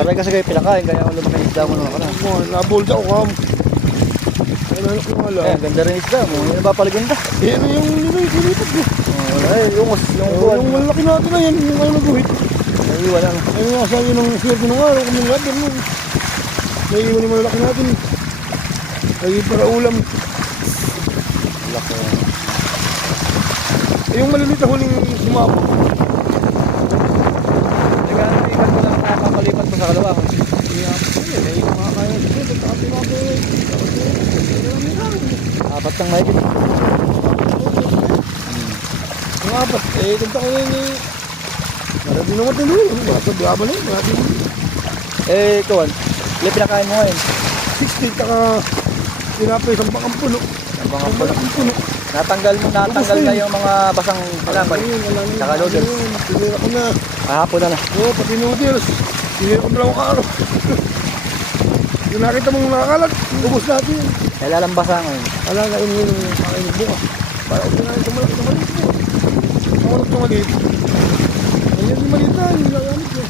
Parang kasi kayo pinakain, kaya ako lumaki isda mo naman ka na. Nabolta ako kam. Ano ko wala. Eh, ganda rin isda mo. Ano ba paliganda? Eh, ano yung nilipad ko? Yung buwan. Yung malaki natin na yan, yung ano nag-uhit. Ay, wala na. Ano nga sabi ng swerte nung araw, kung may rubber nun. May iwan yung malaki natin. Ay, para ulam. Laki. Eh, yung maliliit na huling sumabog. Teka, ikan ko lang nakakalipat mo sa kalawa. Eh, yung mga kaya sa swerte, tapos yung mga Apat ng mahigit. yung apat, eh, kanta ko yun eh. Marami naman din doon. Basta biyaba na yun. Marami naman. Eh, ikaw, yung pinakain mo ngayon. 60, taka tinapay sa bakang puno. Ang mga Ang puno. bakang puno. Natanggal na yung mga basang kalaban. Saka noodles. Tinira ko na. Kahapon na na. Oo, pati noodles. Tinira ko dalawang araw. Yung nakita mong nakakalat, ubos natin yun. Kailan basa ngayon. Alalain mo yung pakain ng buka. Para kung kinain sa malaki na maliit mo. Sa malaki na maliit. Ganyan yung maliit na, yung nilagamit mo.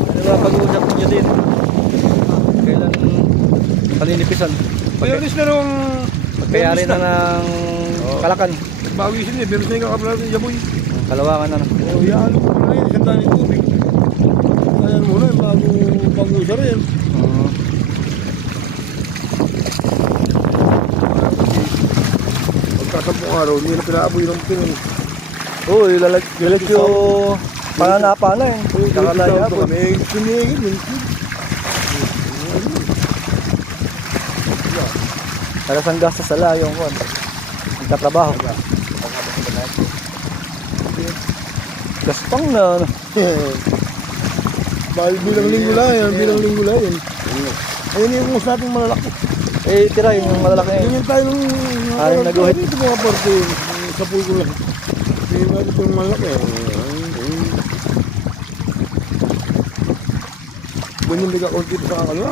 Ano ba pag-uusap ninyo din? Kailan palinipisan? Payalis na nung... Magkayari na ng kalakan. Bawisin eh, pero sa yung kakapala natin yaboy. Kalawakan na na. O, yalo ko na yun, isang daan yung tubig. Ayan muna, bago isa rin. Pagkasampung araw, hindi na pinaaboy ng pinang. Oo, ilalag yung pananapa na eh. Kakalaya po. May sinigin yun. Para sang gastos sa layong ko. Nagtatrabaho. Gastong na. Dahil bilang linggo lang yan, bilang linggo lang yan. Ayun yung mas natin malalaki. Eh, tira yung malalaki na yun. Ganyan tayo nung... Ay, nag-uhit. Ito mga parte, sa puy ko lang. Hindi natin ito yung malaki. Ganyan nagkakunti sa kakalawa.